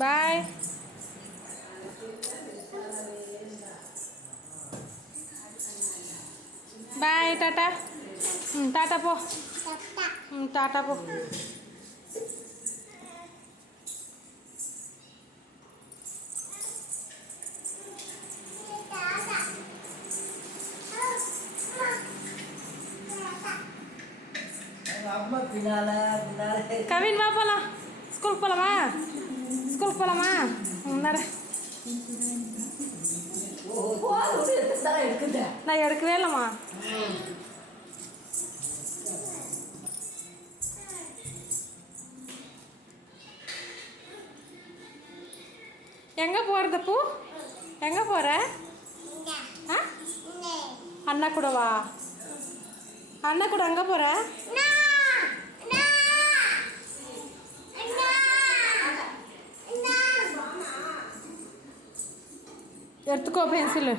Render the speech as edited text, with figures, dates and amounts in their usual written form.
பாய். பாய், tata. Tata போ. Tata போ. கவின் வா போகலாம். ஸ்கூலுக்கு போகலாமா? ஸ்கூலுக்கு போகலாமா? நட. நான் எடுக்கவே இல்லைம்மா. எங்கே போகிறது பூ? எங்கே போகிற? ஆ, அண்ணா கூட வா. அண்ணா கூட எங்கே போகிற? எடுத்துக்கோ பென்சிலு.